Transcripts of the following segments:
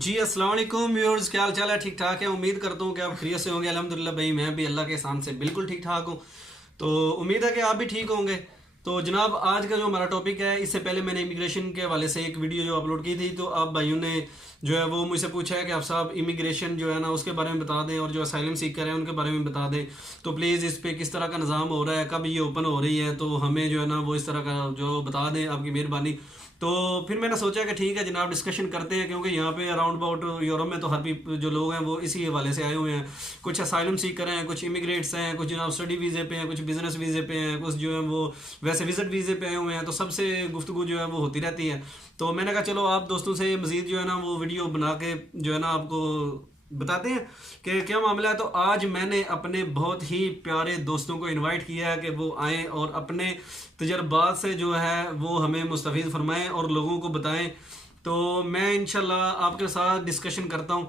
جی السلام علیکم ویورز، کیا حال چال ہے؟ ٹھیک ٹھاک ہے؟ امید کرتا ہوں کہ آپ خیریت سے ہوں گے۔ الحمدللہ بھائی میں بھی اللہ کے احسان سے بالکل ٹھیک ٹھاک ہوں، تو امید ہے کہ آپ بھی ٹھیک ہوں گے۔ تو جناب آج کا جو ہمارا ٹاپک ہے، اس سے پہلے میں نے امیگریشن کے حوالے سے ایک ویڈیو جو اپلوڈ کی تھی، تو آپ بھائیوں نے جو ہے وہ مجھ سے پوچھا ہے کہ آپ صاحب امیگریشن جو ہے نا اس کے بارے میں بتا دیں، اور جو اسائلم سیکر ہیں ان کے بارے میں بتا دیں، تو پلیز اس پہ کس طرح کا نظام ہو رہا ہے، کب یہ اوپن ہو رہی ہے، تو ہمیں جو ہے نا وہ اس طرح کا جو بتا دیں، آپ کی مہربانی۔ تو پھر میں نے سوچا کہ ٹھیک ہے جناب ڈسکشن کرتے ہیں، کیونکہ یہاں پہ اراؤنڈ اباؤٹ یورپ میں تو ہر جو لوگ ہیں وہ اسی حوالے سے آئے ہوئے ہیں۔ کچھ اسائلم سیکر ہیں، کچھ امیگریٹس ہیں، کچھ جناب اسٹڈی ویزے پہ ہیں، کچھ بزنس ویزے پہ ہیں، کچھ جو ہے وہ ویسے وزٹ ویزے پہ آئے ہوئے ہیں، تو سب سے گفتگو جو ہے وہ ہوتی رہتی ہے۔ تو میں نے کہا چلو آپ دوستوں سے مزید جو ہے نا وہ ویڈیو بنا کے جو ہے نا آپ کو بتاتے ہیں کہ کیا معاملہ ہے۔ تو آج میں نے اپنے بہت ہی پیارے دوستوں کو انوائٹ کیا ہے کہ وہ آئیں اور اپنے تجربات سے جو ہے وہ ہمیں مستفید فرمائیں اور لوگوں کو بتائیں۔ تو میں انشاءاللہ آپ کے ساتھ ڈسکشن کرتا ہوں۔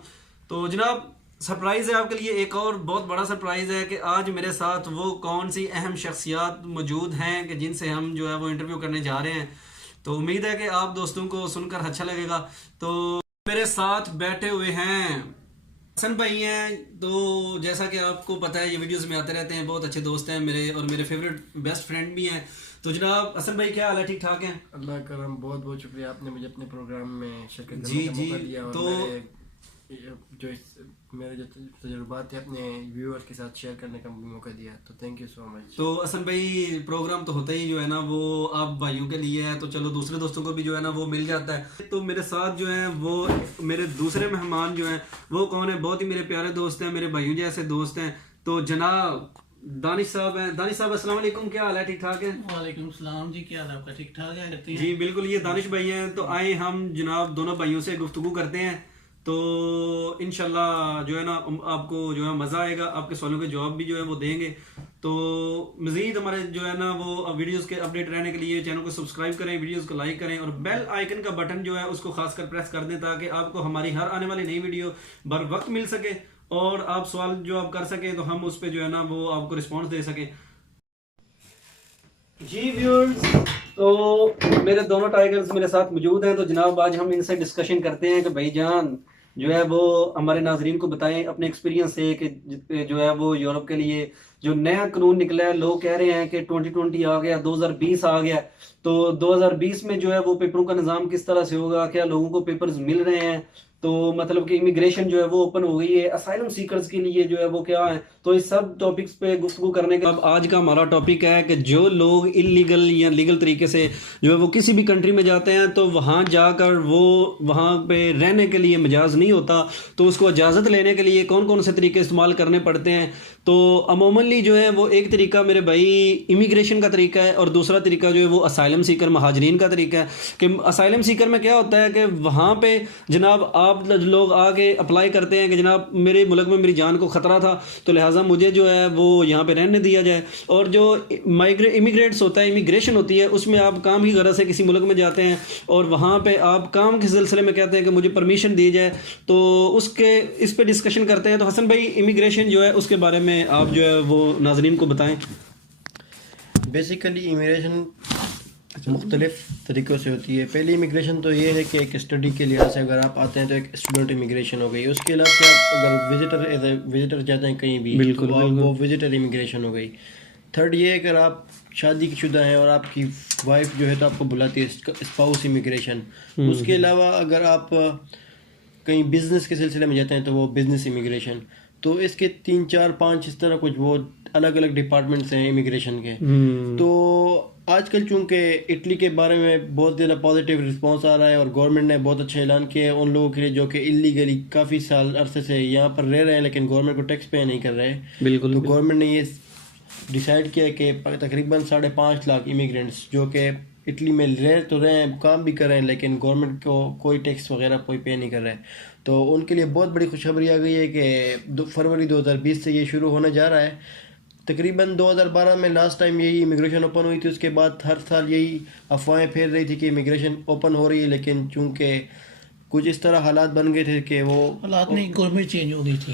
تو جناب سرپرائز ہے آپ کے لیے، ایک اور بہت بڑا سرپرائز ہے کہ آج میرے ساتھ وہ کون سی اہم شخصیات موجود ہیں کہ جن سے ہم جو ہے وہ انٹرویو کرنے جا رہے ہیں۔ تو امید ہے کہ آپ دوستوں کو سن کر اچھا لگے گا۔ تو میرے ساتھ بیٹھے ہوئے ہیں حسن بھائی ہیں، تو جیسا کہ آپ کو پتہ ہے یہ ویڈیوز میں آتے رہتے ہیں، بہت اچھے دوست ہیں میرے اور میرے فیوریٹ بیسٹ فرینڈ بھی ہیں۔ تو جناب حسن بھائی کیا حال ہے؟ ٹھیک ٹھاک ہیں؟ اللہ کرم، بہت بہت شکریہ، آپ نے مجھے اپنے پروگرام میں شرکت کرنے جی کا جی موقع دیا، اور تو میرے جو تجربات ہیں اپنے ویورز کے ساتھ شیئر کرنے کا موقع دیا، تو تھینک یو سو مچ۔ تو حسن بھائی پروگرام تو ہوتا ہی جو ہے نا وہ آپ بھائیوں کے لیے ہے، تو چلو دوسرے دوستوں کو بھی جو ہے نا وہ مل جاتا ہے۔ تو میرے ساتھ جو ہیں وہ میرے دوسرے مہمان جو ہیں وہ کون ہیں؟ بہت ہی میرے پیارے دوست ہیں، میرے بھائیوں جیسے دوست ہیں۔ تو جناب دانش صاحب ہیں۔ دانش صاحب السلام علیکم، کیا حال ہے؟ ٹھیک ٹھاک ہے؟ وعلیکم السلام جی، کیا حال ہے آپ کا؟ ٹھیک ٹھاک ہے؟ جی بالکل، یہ دانش بھائی ہیں۔ تو آئیں ہم جناب دونوں بھائیوں سے گفتگو کرتے ہیں، تو انشاءاللہ جو ہے نا آپ کو جو ہے مزہ آئے گا، آپ کے سوالوں کے جواب بھی جو ہے وہ دیں گے۔ تو مزید ہمارے جو ہے نا وہ ویڈیوز کے اپڈیٹ رہنے کے لیے چینل کو سبسکرائب کریں، ویڈیوز کو لائک کریں، اور بیل آئیکن کا بٹن جو ہے اس کو خاص کر پریس کر دیں، تاکہ آپ کو ہماری ہر آنے والی نئی ویڈیو بر وقت مل سکے، اور آپ سوال جو آپ کر سکیں تو ہم اس پہ جو ہے نا وہ آپ کو رسپانس دے سکیں۔ جی ویورز، تو میرے دونوں ٹائیگرز میرے ساتھ موجود ہیں، تو جناب آج ہم ان سے ڈسکشن کرتے ہیں کہ بھائی جان جو ہے وہ ہمارے ناظرین کو بتائیں اپنے ایکسپیرینس سے کہ جو ہے وہ یورپ کے لیے جو نیا قانون نکلا ہے، لوگ کہہ رہے ہیں کہ 2020 آ گیا، 2020 آ گیا، تو 2020 میں جو ہے وہ پیپروں کا نظام کس طرح سے ہوگا، کیا لوگوں کو پیپرز مل رہے ہیں، تو مطلب کہ امیگریشن جو ہے وہ اوپن ہو گئی ہے، اسائلم سیکرز کے لیے جو ہے وہ کیا ہے، تو اس سب ٹاپکس پہ گفتگو کرنے کا اب آج کا ہمارا ٹاپک ہے کہ جو لوگ انلیگل یا لیگل طریقے سے جو ہے وہ کسی بھی کنٹری میں جاتے ہیں، تو وہاں جا کر وہ وہاں پہ رہنے کے لیے مجاز نہیں ہوتا، تو اس کو اجازت لینے کے لیے کون کون سے طریقے استعمال کرنے پڑتے ہیں۔ تو عموماً جو ہے وہ ایک طریقہ میرے بھائی امیگریشن کا طریقہ ہے، اور دوسرا طریقہ جو ہے وہ اسائلم سیکر مہاجرین کا طریقہ ہے۔ کہ اسائلم سیکر میں کیا ہوتا ہے کہ وہاں پہ جناب آپ لوگ آگے اپلائی کرتے ہیں کہ جناب میرے ملک میں میری جان کو خطرہ تھا، تو لہٰذا مجھے جو ہے وہ یہاں پہ رہنے دیا جائے۔ اور جو امیگریٹس ہوتا ہے، امیگریشن ہوتی ہے، اس میں آپ کام کی غرض سے کسی ملک میں جاتے ہیں، اور وہاں پہ آپ کام کے سلسلے میں کہتے ہیں کہ مجھے پرمیشن دی جائے، تو اس پہ ڈسکشن کرتے ہیں۔ تو حسن بھائی امیگریشن جو ہے اس کے بارے میں آپ جو ہے وہ ناظرین کو بتائیں۔ بیسیکلی امیگریشن مختلف طریقوں سے ہوتی ہے۔ پہلی امیگریشن تو یہ ہے کہ ایک اسٹڈی کے لحاظ سے اگر آپ آتے ہیں تو ایک اسٹوڈنٹ امیگریشن ہو گئی، اس کے علاوہ سے آپ اگر وزٹر جاتے ہیں کہیں بھی، بالکل وہ وزٹر امیگریشن ہو گئی۔ تھرڈ یہ اگر آپ شادی شدہ ہیں اور آپ کی وائف جو ہے تو آپ کو بلاتی ہے اسپاؤس امیگریشن۔ اس کے علاوہ اگر آپ کہیں بزنس کے سلسلے میں جاتے ہیں تو وہ بزنس امیگریشن۔ تو اس کے 3 4 5 اس طرح کچھ وہ الگ الگ ڈپارٹمنٹس ہیں امیگریشن کے۔ تو آج کل چونکہ اٹلی کے بارے میں بہت زیادہ پازیٹیو رسپانس آ رہا ہے، اور گورنمنٹ نے بہت اچھا اعلان کیا ہے ان لوگوں کے لیے جو کہ انلیگلی کافی سال عرصے سے یہاں پر رہ رہے ہیں لیکن گورنمنٹ کو ٹیکس پے نہیں کر رہے۔ بالکل، تو گورنمنٹ نے یہ ڈیسائیڈ کیا کہ تقریباً 5.5 لاکھ امیگرینٹس جو کہ اٹلی میں رہ تو رہے ہیں، کام بھی کر رہے ہیں، لیکن گورنمنٹ کو کوئی ٹیکس وغیرہ کوئی پے نہیں کر رہے، تو ان کے لیے بہت بڑی خوشخبری آ گئی ہے کہ فروری 2020 سے یہ شروع ہونے جا رہا ہے۔ تقریباً 2012 میں لاسٹ ٹائم یہی امیگریشن اوپن ہوئی تھی، اس کے بعد ہر سال یہی افواہیں پھیل رہی تھی کہ امیگریشن اوپن ہو رہی ہے، لیکن چونکہ کچھ اس طرح حالات بن گئے تھے کہ وہ حالات نہیں، گورنمنٹ چینج ہو گئی تھی۔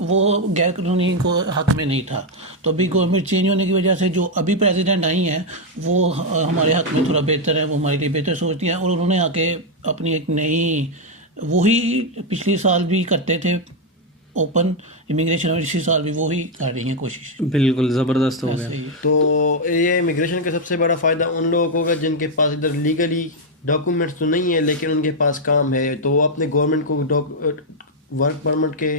وہ غیر قانونی کو حق میں نہیں تھا. تو ابھی گورنمنٹ چینج ہونے کی وجہ سے جو ابھی پریزیڈنٹ آئی ہیں وہ ہمارے حق میں تھوڑا بہتر ہے, وہ ہمارے لیے بہتر سوچتی ہیں, اور انہوں نے آ کے اپنی ایک نئی, وہی پچھلی سال بھی کرتے تھے اوپن امیگریشن, اور اسی سال بھی وہی کر رہی ہیں کوشش. بالکل زبردست ہو گیا. تو یہ امیگریشن کا سب سے بڑا فائدہ ان لوگوں کو ہوگا جن کے پاس ادھر لیگلی ڈاکومنٹس تو نہیں ہے لیکن ان کے پاس کام ہے, تو وہ اپنے گورنمنٹ کو ورک پرمٹ کے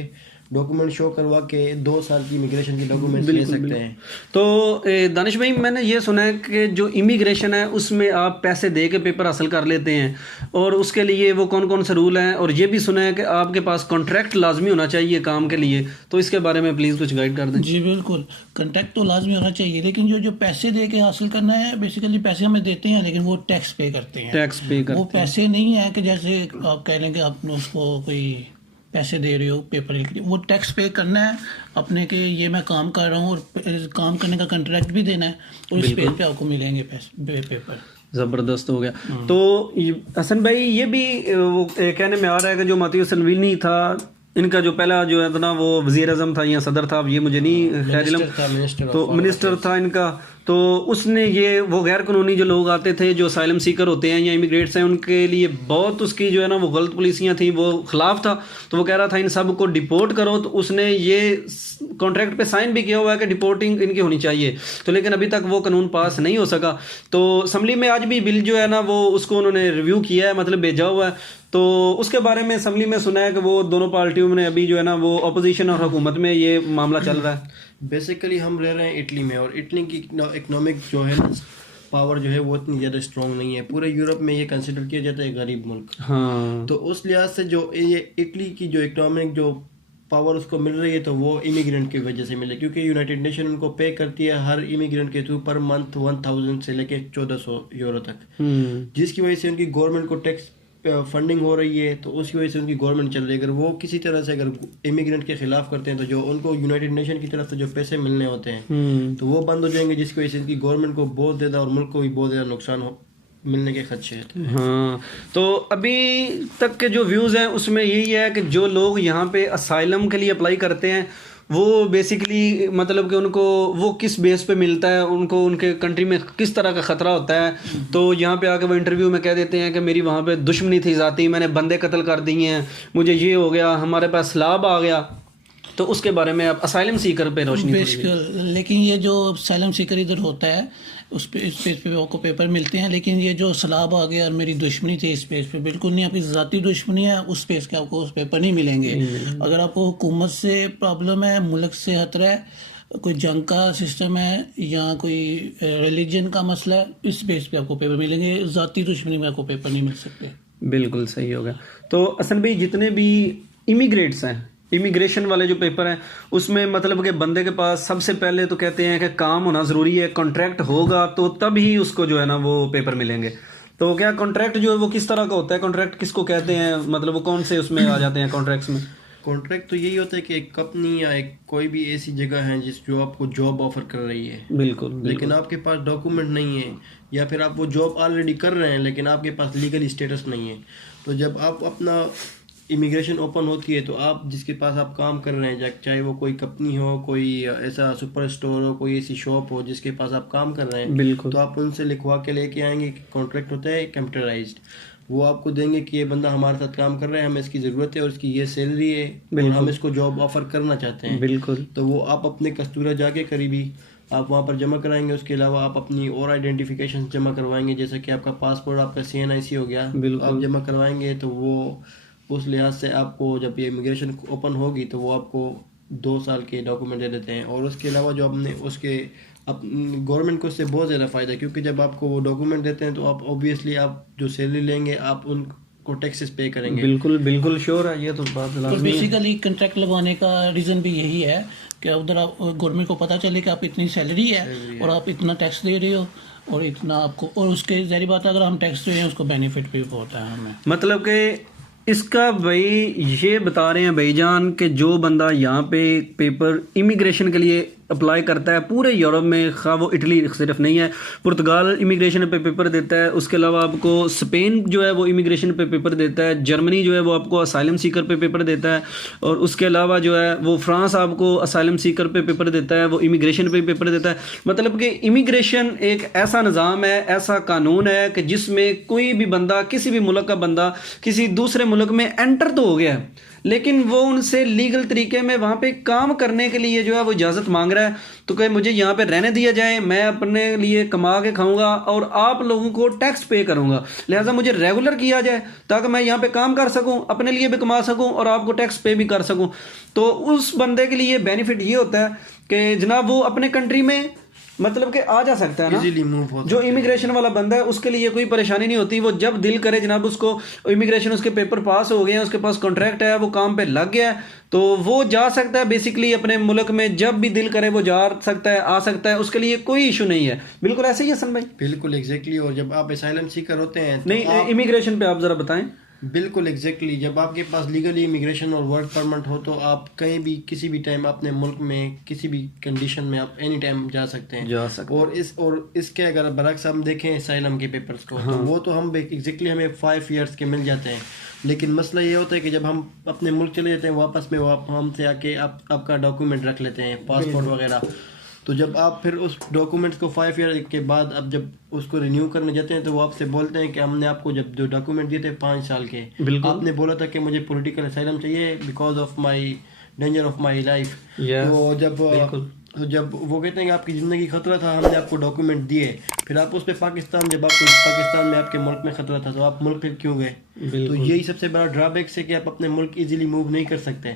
ڈاکومنٹ شو کروا کے 2 سال کی امیگریشن کی ڈاکومنٹس لے سکتے ہیں. تو دانش بھائی میں نے یہ سنا ہے کہ جو امیگریشن ہے اس میں آپ پیسے دے کے پیپر حاصل کر لیتے ہیں, اور اس کے لیے وہ کون کون سے رول ہیں, اور یہ بھی سنا ہے کہ آپ کے پاس کانٹریکٹ لازمی ہونا چاہیے کام کے لیے, تو اس کے بارے میں پلیز کچھ گائیڈ کر دیں. جی بالکل, کنٹریکٹ تو لازمی ہونا چاہیے, لیکن جو پیسے دے کے حاصل کرنا ہے, بیسیکلی پیسے ہمیں دیتے ہیں لیکن وہ ٹیکس پے کرتے ہیں. ٹیکس پے کرتے وہ پیسے نہیں ہیں کہ جیسے آپ کہہ لیں کہ آپ اس کو کوئی پیسے دے رہے ہو پیپر لکھ کے, وہ ٹیکس پے کرنا ہے اپنے کہ یہ میں کام کر رہا ہوں, اور کام کرنے کا کنٹریکٹ بھی دینا ہے, اور اس پیج پہ آپ کو ملیں گے پیپر. زبردست ہو گیا. تو حسن بھائی یہ بھی وہ کہنے میں آ رہا ہے کہ جو میتھیو سلوینی تھا ان کا جو پہلا جو ہے نا وہ وزیر اعظم تھا یا صدر تھا, یہ مجھے نہیں خیر علم, تو منسٹر تھا ان کا, تو اس نے یہ وہ غیر قانونی جو لوگ آتے تھے جو اسائلم سیکر ہوتے ہیں یا امیگریٹس ہیں ان کے لیے بہت اس کی جو ہے نا وہ غلط پالیسیاں تھیں, وہ خلاف تھا. تو وہ کہہ رہا تھا ان سب کو ڈپورٹ کرو, تو اس نے یہ کانٹریکٹ پہ سائن بھی کیا ہوا ہے کہ ڈپورٹنگ ان کی ہونی چاہیے, تو لیکن ابھی تک وہ قانون پاس نہیں ہو سکا. تو اسمبلی میں آج بھی بل جو ہے نا وہ اس کو انہوں نے ریویو کیا ہے, مطلب بھیجا ہوا ہے. تو اس کے بارے میں اسمبلی میں سنا ہے کہ وہ دونوں پارٹیوں میں ابھی جو ہے نا وہ اپوزیشن اور حکومت میں یہ معاملہ چل رہا ہے. بیسیکلی ہم رہ رہے ہیں اٹلی میں, اور اٹلی کی اکنامک جو ہے پاور جو ہے وہ اتنی زیادہ اسٹرانگ نہیں ہے. پورے یورپ میں یہ کنسیڈر کیا جاتا ہے غریب ملک. ہاں, تو اس لحاظ سے جو یہ اٹلی کی جو اکنامک جو پاور اس کو مل رہی ہے تو وہ امیگرینٹ کی وجہ سے ملے, کیونکہ یونائٹڈ نیشن ان کو پے کرتی ہے ہر امیگرینٹ کے تھرو پر منتھ 1000 سے لے کے 1400 یورو تک, جس کی وجہ سے ان کی گورنمنٹ کو ٹیکس فنڈنگ ہو رہی ہے. تو اس کی وجہ سے ان کی گورنمنٹ چل رہی ہے. اگر وہ کسی طرح سے اگر امیگرینٹ کے خلاف کرتے ہیں تو جو ان کو یونائٹڈ نیشن کی طرف سے جو پیسے ملنے ہوتے ہیں تو وہ بند ہو جائیں گے, جس کی وجہ سے ان کی گورنمنٹ کو بہت زیادہ اور ملک کو بھی بہت زیادہ نقصان ملنے کے خدشے ہیں. ہاں, تو ابھی تک کے جو ویوز ہیں اس میں یہی ہے کہ جو لوگ یہاں پہ اسائلم کے لیے اپلائی کرتے ہیں وہ بیسیکلی مطلب کہ ان کو وہ کس بیس پہ ملتا ہے, ان کو ان کے کنٹری میں کس طرح کا خطرہ ہوتا ہے. تو یہاں پہ آ کے وہ انٹرویو میں کہہ دیتے ہیں کہ میری وہاں پہ دشمنی تھی ذاتی, میں نے بندے قتل کر دیے ہیں, مجھے یہ ہو گیا, ہمارے پاس سیلاب آ گیا. تو اس کے بارے میں آپ اسائلم سیکر پہ روشنی. لیکن یہ جو اسائلم سیکر ادھر ہوتا ہے اس پیج پہ آپ کو پیپر ملتے ہیں, لیکن یہ جو سیلاب آ گیا اور میری دشمنی تھی اس پیج پہ, بالکل نہیں. آپ کی ذاتی دشمنی ہے اس پیج کے آپ کو اس پیپر نہیں ملیں گے. اگر آپ کو حکومت سے پرابلم ہے, ملک سے خطرہ ہے, کوئی جنگ کا سسٹم ہے یا کوئی ریلیجن کا مسئلہ ہے, اس بیس پہ آپ کو پیپر ملیں گے. ذاتی دشمنی میں آپ کو پیپر نہیں مل سکتے. بالکل صحیح ہو گیا. تو اصل بھی جتنے بھی امیگریٹس ہیں, امیگریشن والے جو پیپر ہیں اس میں مطلب کہ بندے کے پاس سب سے پہلے تو کہتے ہیں کہ کام ہونا ضروری ہے, کانٹریکٹ ہوگا تو تب ہی اس کو جو ہے نا وہ پیپر ملیں گے. تو کیا کانٹریکٹ جو ہے وہ کس طرح کا ہوتا ہے, کانٹریکٹ کس کو کہتے ہیں, مطلب وہ کون سے اس میں آ جاتے ہیں کانٹریکٹس میں؟ کانٹریکٹ تو یہی ہوتا ہے کہ ایک کمپنی یا ایک کوئی بھی ایسی جگہ ہے جو آپ کو جاب آفر کر رہی ہے, بالکل, لیکن آپ کے پاس ڈاکومنٹ نہیں ہے, یا پھر آپ وہ جاب آلریڈی کر رہے ہیں لیکن آپ کے پاس لیگل اسٹیٹس نہیں ہے. تو جب آپ اپنا امیگریشن اوپن ہوتی ہے تو آپ جس کے پاس آپ کام کر رہے ہیں, چاہے وہ کوئی کمپنی ہو, کوئی ایسا سپر اسٹور ہو, کوئی ایسی شاپ ہو جس کے پاس آپ کام کر رہے ہیں, بالکل, تو آپ ان سے لکھوا کے لے کے آئیں گے. کانٹریکٹ ہوتا ہے کمپیوٹرائزڈ, وہ آپ کو دیں گے کہ یہ بندہ ہمارے ساتھ کام کر رہا ہے, ہمیں اس کی ضرورت ہے اور اس کی یہ سیلری ہے اور ہم اس کو جاب آفر کرنا چاہتے ہیں. بالکل. تو وہ آپ اپنے کستورہ جا کے قریبی آپ وہاں پر جمع کرائیں گے. اس کے علاوہ آپ اپنی اور آئیڈینٹیفیکیشن جمع کروائیں گے, جیسے کہ آپ کا پاسپورٹ, آپ کا CNIC ہو گیا, آپ جمع کروائیں گے. تو وہ اس لحاظ سے آپ کو جب یہ امیگریشن اوپن ہوگی تو وہ آپ کو 2 سال کے ڈاکومنٹ دے دیتے ہیں. اور اس کے علاوہ جو ہم نے اس کے گورنمنٹ کو اس سے بہت زیادہ فائدہ ہے, کیونکہ جب آپ کو وہ ڈاکومنٹ دیتے ہیں تو آپ اوبیسلی آپ جو سیلری لیں گے آپ ان کو ٹیکسز پے کریں گے. بالکل بالکل شیور ہے, یہ تو بات لازمی ہے. بیسیکلی کنٹریکٹ لگوانے کا ریزن بھی یہی ہے کہ ادھر آپ گورنمنٹ کو پتہ چلے کہ آپ اتنی سیلری ہے اور آپ اتنا ٹیکس دے رہے ہو اور اتنا آپ کو, اور اس کے ظاہری بات ہے اگر ہم ٹیکس دے رہے ہیں اس کو بینیفٹ بھی ہوتا ہے ہمیں. مطلب کہ اس کا بھائی یہ بتا رہے ہیں بھائی جان کہ جو بندہ یہاں پہ پیپر امیگریشن کے لیے اپلائی کرتا ہے پورے یورپ میں، خواہ وہ اٹلی صرف نہیں ہے، پرتگال امیگریشن پہ پیپر دیتا ہے، اس کے علاوہ آپ کو اسپین جو ہے وہ امیگریشن پہ پیپر دیتا ہے، جرمنی جو ہے وہ آپ کو اسائلم سیکر پہ پیپر دیتا ہے، اور اس کے علاوہ جو ہے وہ فرانس آپ کو اسائلم سیکر پہ پیپر دیتا ہے، وہ امیگریشن پہ پیپر دیتا ہے. مطلب کہ امیگریشن ایک ایسا نظام ہے، ایسا قانون ہے کہ جس میں کوئی بھی بندہ، کسی بھی ملک کا بندہ کسی دوسرے ملک میں انٹر تو ہو گیا ہے، لیکن وہ ان سے لیگل طریقے میں وہاں پہ کام کرنے کے لیے جو ہے وہ اجازت مانگ رہا ہے، تو کہ مجھے یہاں پہ رہنے دیا جائے، میں اپنے لیے کما کے کھاؤں گا اور آپ لوگوں کو ٹیکس پے کروں گا، لہٰذا مجھے ریگولر کیا جائے تاکہ میں یہاں پہ کام کر سکوں، اپنے لیے بھی کما سکوں اور آپ کو ٹیکس پے بھی کر سکوں. تو اس بندے کے لیے بینیفٹ یہ ہوتا ہے کہ جناب وہ اپنے کنٹری میں مطلب کہ آ جا سکتا ہے نا. جو امیگریشن والا بندہ ہے اس کے لیے کوئی پریشانی نہیں ہوتی، وہ جب دل کرے جناب اس کو امیگریشن، اس کے پیپر پاس ہو گئے ہیں، اس کے پاس کانٹریکٹ ہے، وہ کام پہ لگ گیا ہے، تو وہ جا سکتا ہے بیسکلی اپنے ملک میں، جب بھی دل کرے وہ جا سکتا ہے، آ سکتا ہے، اس کے لیے کوئی ایشو نہیں ہے. بالکل ایسے ہی حسن بھائی؟ بالکل ایگزیکٹلی. اور جب آپ اسائلم سیکر ہوتے ہیں نہیں، امیگریشن پہ آپ ذرا بتائیں. بالکل ایگزیکٹلی. جب آپ کے پاس لیگلی امیگریشن اور ورک پرمٹ ہو تو آپ کہیں بھی کسی بھی ٹائم اپنے ملک میں کسی بھی کنڈیشن میں آپ اینی ٹائم جا سکتے ہیں. اور اس کے اگر برعکس ہم دیکھیں اسائلم کے پیپرز کو، تو وہ تو ہم ایگزیکٹلی ہمیں 5 ایئرس کے مل جاتے ہیں، لیکن مسئلہ یہ ہوتا ہے کہ جب ہم اپنے ملک چلے جاتے ہیں واپس میں، ہم سے آ کے آپ کا ڈاکومنٹ رکھ لیتے ہیں، پاسپورٹ وغیرہ. تو جب آپ پھر اس ڈاکومنٹس کو 5 ایئر کے بعد اب جب اس کو رینیو کرنے جاتے ہیں تو وہ آپ سے بولتے ہیں کہ ہم نے آپ کو جب جو ڈاکومنٹ دیے تھے 5 سال کے، آپ نے بولا تھا کہ مجھے پولیٹیکل اسائلم چاہیے because of my danger of my life. تو جب وہ کہتے ہیں کہ آپ کی زندگی خطرہ تھا، ہم نے آپ کو ڈاکومنٹ دیے، پھر آپ اس پہ پاکستان، جب آپ کو پاکستان میں آپ کے ملک میں خطرہ تھا تو آپ ملک پھر کیوں گئے؟ تو یہی سب سے بڑا ڈرا بیک ہے کہ آپ اپنے ملک ایزیلی موو نہیں کر سکتے.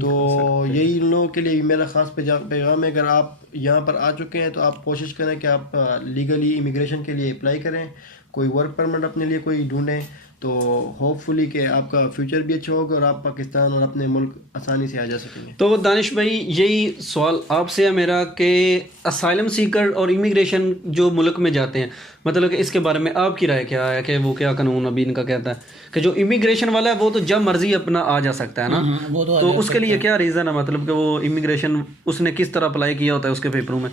تو یہی ان لوگوں کے لیے میرا خاص پیغام ہے، اگر آپ یہاں پر آ چکے ہیں تو آپ کوشش کریں کہ آپ لیگلی امیگریشن کے لیے اپلائی کریں، کوئی ورک پرمٹ اپنے لیے کوئی ڈھونڈیں، تو ہوپ فلی کہ آپ کا فیوچر بھی اچھا ہوگا اور آپ پاکستان اور اپنے ملک آسانی سے آ جا سکیں گے. تو دانش بھائی یہی سوال آپ سے ہے میرا کہ اسائلم سیکر اور امیگریشن جو ملک میں جاتے ہیں، مطلب کہ اس کے بارے میں آپ کی رائے کیا ہے کہ وہ کیا قانون ابھی ان کا کہتا ہے کہ جو امیگریشن والا ہے وہ تو جب مرضی اپنا آ جا سکتا ہے نا، تو اس کے لیے کیا ریزن ہے، مطلب کہ وہ امیگریشن اس نے کس طرح اپلائی کیا ہوتا ہے اس کے پیپروں میں؟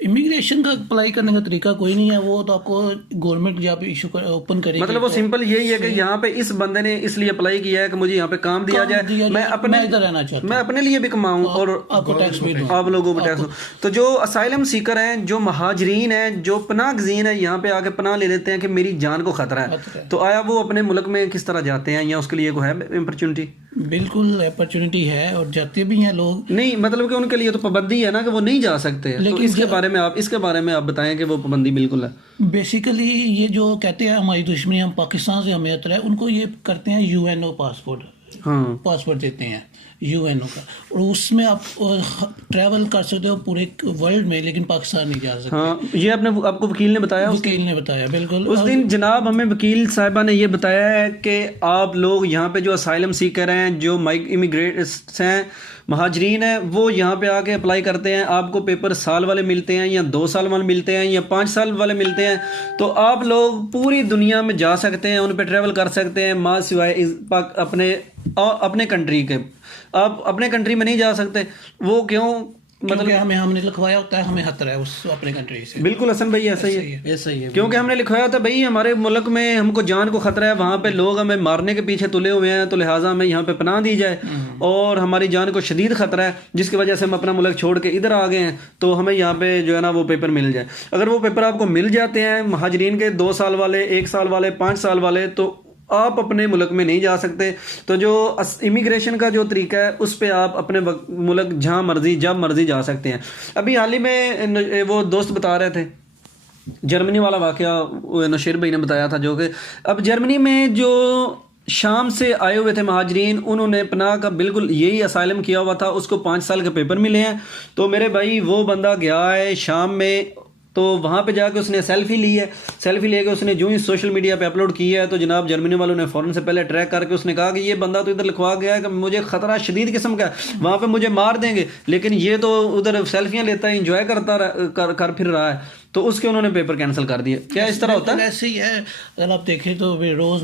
امیگریشن کا اپلائی کرنے کا طریقہ کوئی نہیں ہے، وہ تو آپ کو گورنمنٹ جب ایشو اوپن کرے گی، مطلب وہ سمپل یہی ہے کہ یہاں پہ اس بندے نے اس لیے اپلائی کیا ہے کہ مجھے یہاں پہ کام دیا جائے، میں ادھر رہنا چاہتا ہوں، میں اپنے لیے بھی کماؤں اور آپ کو ٹیکس بھی دوں، آپ لوگوں کو ٹیکس دوں. تو جو اسائلم سیکر ہیں، جو مہاجرین ہیں، جو پناہ گزین ہیں، یہاں پہ آ کے پناہ لے لیتے ہیں کہ میری جان کو خطرہ ہے، تو آیا وہ اپنے ملک میں کس طرح جاتے ہیں یا اس کے لیے کوئی ہے اپرچونٹی؟ بالکل اپرچونٹی ہے اور جاتے بھی ہیں لوگ. نہیں مطلب کہ ان کے لیے تو پابندی ہے نا کہ وہ نہیں جا سکتے، لیکن اس کے بارے میں آپ بتائیں کہ وہ پابندی بالکل ہے. بیسیکلی یہ جو کہتے ہیں ہماری دشمنی، ہم پاکستان سے ہمیں خطرہ ہے، ان کو یہ کرتے ہیں UN پاسپورٹ دیتے ہیں UN کا، اور اس میں آپ ٹریول کر سکتے ہو پورے ورلڈ میں، لیکن پاکستان نہیں جا سکتے. ہاں یہ آپ کو وکیل نے بتایا؟ وکیل نے بتایا بالکل. اس دن جناب ہمیں وکیل صاحبہ نے یہ بتایا ہے کہ آپ لوگ یہاں پہ جو اسائلم سیکر ہیں، جو امیگریٹس ہیں، مہاجرین ہیں، وہ یہاں پہ آ کے اپلائی کرتے ہیں، آپ کو پیپر سال والے ملتے ہیں یا 2 سال والے ملتے ہیں یا 5 سال والے ملتے ہیں، تو آپ لوگ پوری دنیا میں جا سکتے ہیں، ان پہ ٹریول کر سکتے ہیں، ماں سوائے اپنے کنٹری کے. آپ اپنے کنٹری میں نہیں جا سکتے، وہ کیوں؟ مطلب ہم نے لکھوایا ہوتا ہے ہمیں خطرہ ہے اس اپنے کنٹری سے. بالکل حسن بھائی ایسا ہی ہے، کیونکہ ہم نے لکھوایا تھا بھائی ہمارے ملک میں ہم کو جان کو خطرہ ہے، وہاں پہ لوگ ہمیں مارنے کے پیچھے تلے ہوئے ہیں، تو لہٰذا ہمیں یہاں پہ پناہ دی جائے، اور ہماری جان کو شدید خطرہ ہے جس کی وجہ سے ہم اپنا ملک چھوڑ کے ادھر آ گئے ہیں، تو ہمیں یہاں پہ جو ہے نا وہ پیپر مل جائے. اگر وہ پیپر آپ کو مل جاتے ہیں مہاجرین کے، 2 سال والے، 1 سال والے، 5 سال والے، تو آپ اپنے ملک میں نہیں جا سکتے. تو جو امیگریشن کا جو طریقہ ہے اس پہ آپ اپنے ملک جہاں مرضی جب مرضی جا سکتے ہیں. ابھی حال ہی میں وہ دوست بتا رہے تھے جرمنی والا واقعہ، نشیر بھائی نے بتایا تھا، جو کہ اب جرمنی میں جو شام سے آئے ہوئے تھے مہاجرین، انہوں نے پناہ کا بالکل یہی اسائلم کیا ہوا تھا، اس کو 5 سال کے پیپر ملے ہیں. تو میرے بھائی وہ بندہ گیا ہے شام میں، تو وہاں پہ جا کے اس نے سیلفی لی ہے، سیلفی لے کے اس نے جو ہی سوشل میڈیا پہ اپلوڈ کی ہے، تو جناب جرمنی والوں نے فوراً سے پہلے ٹریک کر کے اس نے کہا کہ یہ بندہ تو ادھر لکھوا گیا ہے کہ مجھے خطرہ شدید قسم کا ہے، وہاں پہ مجھے مار دیں گے، لیکن یہ تو ادھر سیلفیاں لیتا ہے، انجوائے کرتا کر پھر رہا ہے، تو اس کے انہوں نے پیپر کینسل کر دیے. کیا اس طرح ہوتا ہے؟ ایسے ہی ہے، اگر آپ دیکھیں تو روز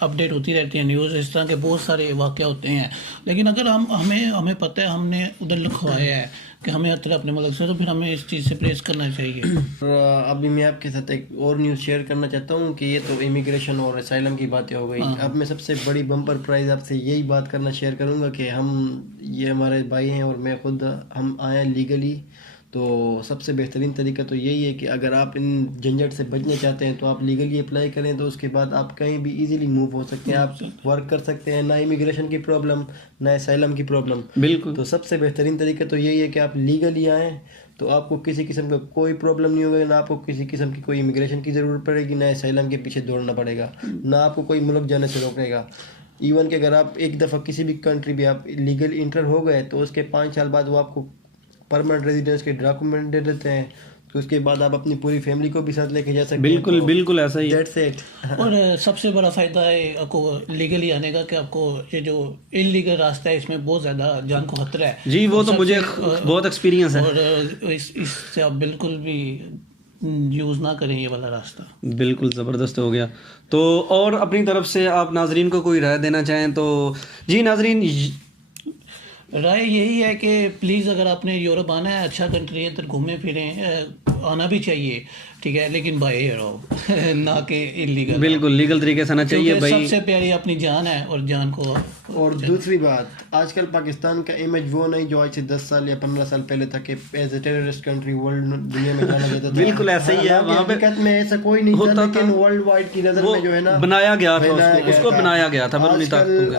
اپڈیٹ ہوتی رہتی ہے نیوز، اس طرح کے بہت سارے واقعہ ہوتے ہیں. لیکن اگر ہمیں پتہ ہے ہم نے ادھر لکھوایا ہے کہ ہمیں اترا اپنے ملک سے، تو پھر ہمیں اس چیز سے پریس کرنا چاہیے. ابھی میں آپ کے ساتھ ایک اور نیوز شیئر کرنا چاہتا ہوں کہ یہ تو امیگریشن اور اسائلم کی باتیں ہو گئی. اب میں سب سے بڑی بمپر پرائز آپ سے یہی بات کرنا شیئر کروں گا کہ یہ ہمارے بھائی ہیں اور میں خود ہم آئے ہیں لیگلی. تو سب سے بہترین طریقہ تو یہی ہے کہ اگر آپ ان جھنجھٹ سے بچنا چاہتے ہیں تو آپ لیگلی اپلائی کریں, تو اس کے بعد آپ کہیں بھی ایزیلی موو ہو سکتے ہیں, آپ ورک کر سکتے ہیں, نہ امیگریشن کی پرابلم نہ اسائلم کی پرابلم. بالکل. تو سب سے بہترین طریقہ تو یہی ہے کہ آپ لیگلی آئیں, تو آپ کو کسی قسم کا کوئی پرابلم نہیں ہوگا, نہ آپ کو کسی قسم کی کوئی امیگریشن کی ضرورت پڑے گی, نہ اسائلم کے پیچھے دوڑنا پڑے گا, نہ آپ کو کوئی ملک جانے سے روکے گا. ایون کہ اگر آپ ایک دفعہ کسی بھی کنٹری بھی آپ لیگل انٹر ہو گئے تو اس کے 5 سال بعد وہ آپ کو پرماننٹ ریزیڈنس کے ڈاکومنٹ دے دیتے ہیں, تو اس کے بعد آپ اپنی پوری فیملی کو بھی ساتھ لے کے جا سکتے ہیں. بالکل بالکل ایسا ہی. That's it. اور سب سے بڑا فائدہ ہے آپ کو لیگلی آنے کا کہ آپ کو یہ جو ان لیگل راستہ ہے اس میں بہت زیادہ جان کو خطرہ ہے. جی وہ تو مجھے بہت ایکسپیرینس ہے. اور اس سے آپ بالکل بھی یوز نہ کریں یہ والا راستہ. بالکل زبردست ہو گیا. تو اور اپنی طرف سے آپ ناظرین کو کوئی رائے دینا چاہیں تو؟ جی ناظرین, رائے یہی ہے کہ پلیز اگر آپ نے یورپ آنا ہے, اچھا کنٹری ہے, ادھر گھومیں پھریں, آنا بھی چاہیے, ٹھیک ہے, لیکن بائی ایئر آؤ نہ کہ انلیگل. بالکل لیگل طریقے سے آنا چاہیے بھائی. سب سے پیاری اپنی جان ہے اور جان کو. اور دوسری بات, آج کل پاکستان کا امیج وہ نہیں جو آج سے 10 سال یا 15 سال پہلے تھا کہ as a terrorist country world دنیا میں جانا جاتا تھا. بالکل ایسا ہی ہے. وہاں پہ حقیقت میں ایسا کوئی نہیں تھا, لیکن ورلڈ وائڈ کی نظر میں جو ہے نا بنایا گیا تھا, اس کو بنایا گیا تھا.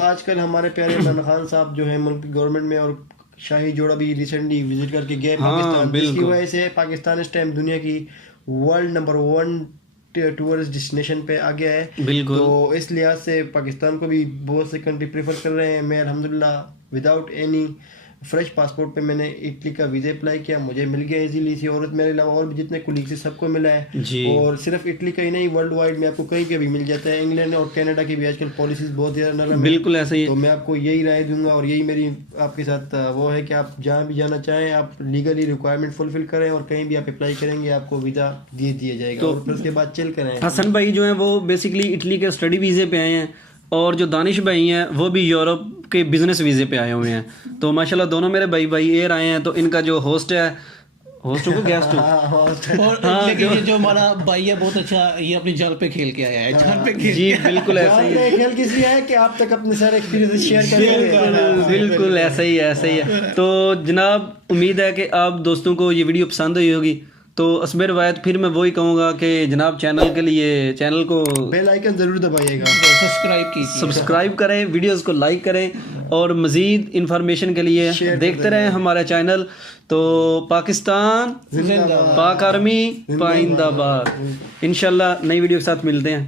آج کل ہمارے پیارے عمران خان صاحب جو ہے ملک کی گورنمنٹ میں, اور شاہی جوڑا بھی ریسنٹلی وزٹ کر کے گئے پاکستان, جس کی وجہ سے پاکستان اس ٹائم دنیا کی ورلڈ نمبر 1 ٹورسٹ ڈیسٹینیشن پہ آ گیا ہے. تو اس لحاظ سے پاکستان کو بھی بہت سے کنٹری پریفر کر رہے ہیں. میں الحمدللہ وداؤٹ اینی فریش پاسپورٹ پہ میں نے اٹلی کا ویزا اپلائی کیا, مجھے مل گیا ایزیلی سی, اور میرے علاوہ اور بھی جتنے کولیگس ہیں سب کو ملا ہے. اور صرف اٹلی کا ہی نہیں, ورلڈ وائڈ میں آپ کو کہیں کے بھی مل جاتا ہے. انگلینڈ اور کینیڈا کی بھی آج کل پالیسیز بہت زیادہ نرم ہیں. بالکل ایسا ہی ہے. تو میں آپ کو یہی رائے دوں گا, اور یہی میری آپ کے ساتھ وہ ہے کہ آپ جہاں بھی جانا چاہیں آپ لیگلی ریکوائرمنٹ فلفل کریں, اور کہیں بھی آپ اپلائی کریں گے آپ کو ویزا دیا جائے گا, اور پھر اس کے بعد چل کریں. حسن بھائی جو ہیں وہ بیسکلی اٹلی کے اسٹڈی ویزے پہ آئے ہیں, اور جو دانش بھائی ہیں وہ بھی یورپ کے بزنس ویزے پہ آئے ہوئے ہیں. تو ماشاءاللہ دونوں میرے بھائی ایئر آئے ہیں. تو ان کا جو ہوسٹ ہے, ہوسٹ کو گیسٹ ہو, لیکن یہ جو ہمارا بھائی ہے بہت اچھا, یہ اپنی جال پہ کھیل کے آیا ہے. جال پہ کھیل. جی بالکل ایسا ہی ہے. کھیل کس لیے ہے کہ آپ تک اپنے سارے ایکسپیرینس شیئر کریں. بالکل ایسا ہی ہے, ایسا ہی ہے. تو جناب امید ہے کہ آپ دوستوں کو یہ ویڈیو پسند ہوئی ہوگی. تو اسم روایت پھر میں وہی کہوں گا کہ جناب چینل کے لیے چینل کو بیل آئیکن ضرور دبائیے گا, سبسکرائب کریں, ویڈیوز کو لائک کریں, اور مزید انفارمیشن کے لیے دیکھتے رہیں ہمارا چینل. تو پاکستان پاک آرمی پائندہ باد. انشاءاللہ نئی ویڈیو کے ساتھ ملتے ہیں.